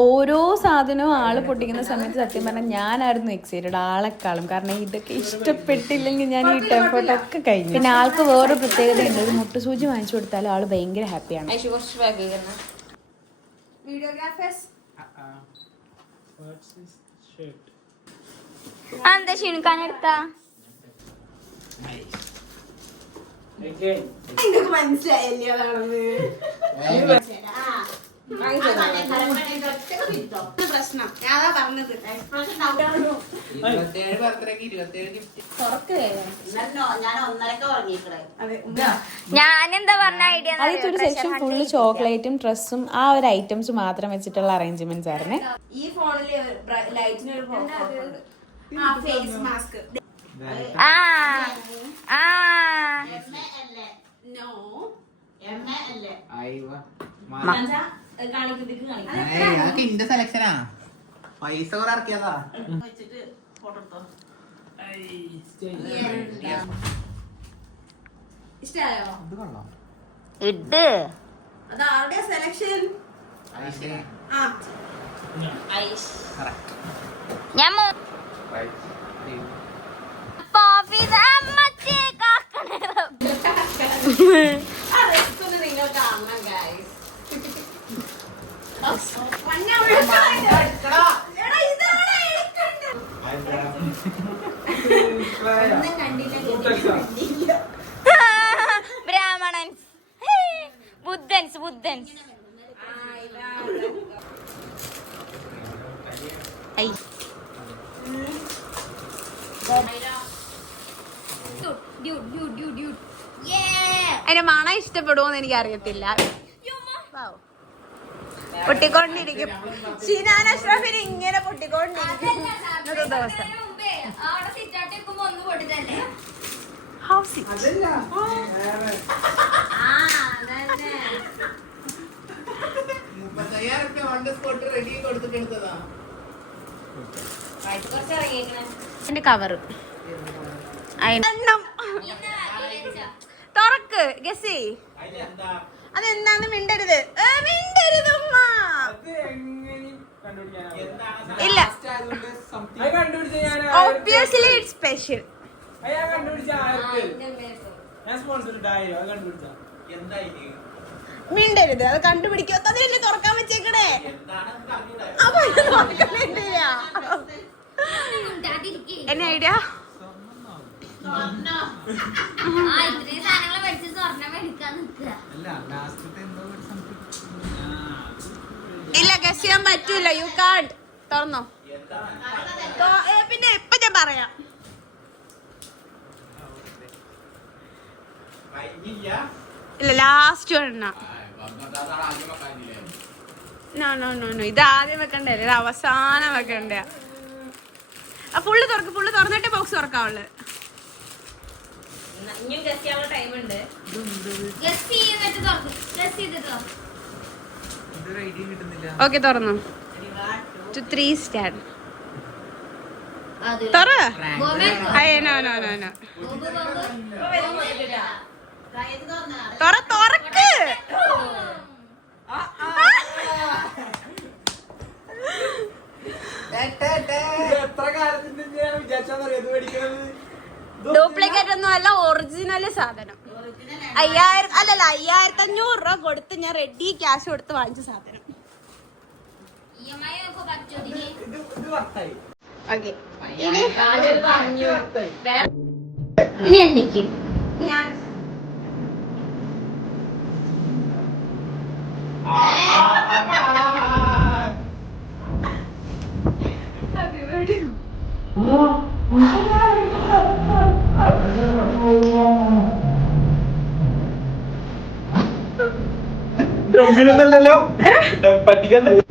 ഓരോ സാധനവും ആള് പൊട്ടിക്കുന്ന സമയത്ത് സത്യം പറഞ്ഞാൽ ഞാനായിരുന്നു എക്സൈറ്റഡ് ആളെക്കാളും. കാരണം ഇതൊക്കെ ഇഷ്ടപ്പെട്ടില്ലെങ്കിൽ ഞാൻ ഈ ടെമ്പോട്ട് ഒക്കെ കഴിഞ്ഞു. പിന്നെ ആൾക്ക് വേറെ പ്രത്യേകത ഉണ്ട്, ഒരു മുട്ടുസൂചി വാങ്ങിച്ചു കൊടുത്താലും ആള് ഭയങ്കര ഹാപ്പിയാണ്. എന്താ ക്ഷീണിക്കാനെടുത്താ പ്രശ്നം ഞാനാ പറഞ്ഞത്. ഞാനെന്താ പറഞ്ഞ ഐഡിയ ആദ്യത്തെ ഒരു സെക്ഷൻ ഫുള്ള് ചോക്ലേറ്റും ഡ്രസ്സും ആ ഒരു ഐറ്റംസ് മാത്രം വെച്ചിട്ടുള്ള അറേഞ്ച്മെന്റ്സ് ആയിരുന്നേ. ഈ ഫോണില് ലൈറ്റിനൊരു ഫേസ് മാസ്ക് ഇന്റെ സെലക്ഷനാ പൈസ കുറെ ഇറക്കിയതാ. ഇഷ്ടായോ? ഇട്ട് അതാരുടെ സെലക്ഷൻ? ഞാൻ നിങ്ങൾ കാണണം ഗൈസ്. ബ്രാഹ്മണൻസ് ബുദ്ധൻസ് ബുദ്ധൻസ് അതിന്റെ മണം ഇഷ്ടപ്പെടുമോന്ന് എനിക്ക് അറിയത്തില്ല. പൊട്ടിക്കൊണ്ടിരിക്കും ഷീനാൻ അഷ്റഫിന് ഇങ്ങനെ പൊട്ടിക്കൊണ്ടിരിക്കും ഇന്നത്തെ ദിവസം. എന്റെ കവറ് തുറക്ക് ഗസി. അതെന്താന്ന് മിണ്ടരുത് മിണ്ടരുത് ഉമ്മ. ഇല്ല obviously it's special. മിണ്ടരുത്, അത് കണ്ടുപിടിക്കാത്തതിനല്ലേ തുറക്കാൻ വെച്ചേക്കണേ. അപ്പൊ തുറക്കാൻ വേണ്ടിയ എന്നെ ഐഡിയ. ഇല്ല ഗസ് ചെയ്യാൻ പറ്റൂല. യു കാണ്ട്. തുറന്നോ? പിന്നെ ഇപ്പൊ ഞാൻ പറയാം. ഇല്ല ലാസ്റ്റ് എണ്ണ. നോ ഇത് ആദ്യം വെക്കണ്ടേ, ഇത് അവസാനം വെക്കണ്ടേ. ഫുള്ള് തുറക്ക്, ഫുള്ള് തുറന്നിട്ടേ ബോക്സ് തുറക്കാവുള്ളു. ഓക്കെ തുറന്നു. 3 സ്റ്റാൻഡ് തുറ. തുറക്ക്. ഡ്യൂപ്ലിക്കേറ്റ് ഒന്നും അല്ല, ഒറിജിനൽ സാധനം. 5500 രൂപ കൊടുത്ത് ഞാൻ റെഡി ക്യാഷ് കൊടുത്ത് വാങ്ങിച്ച സാധനം. പറ്റിക്കണ്ടല്ലോ.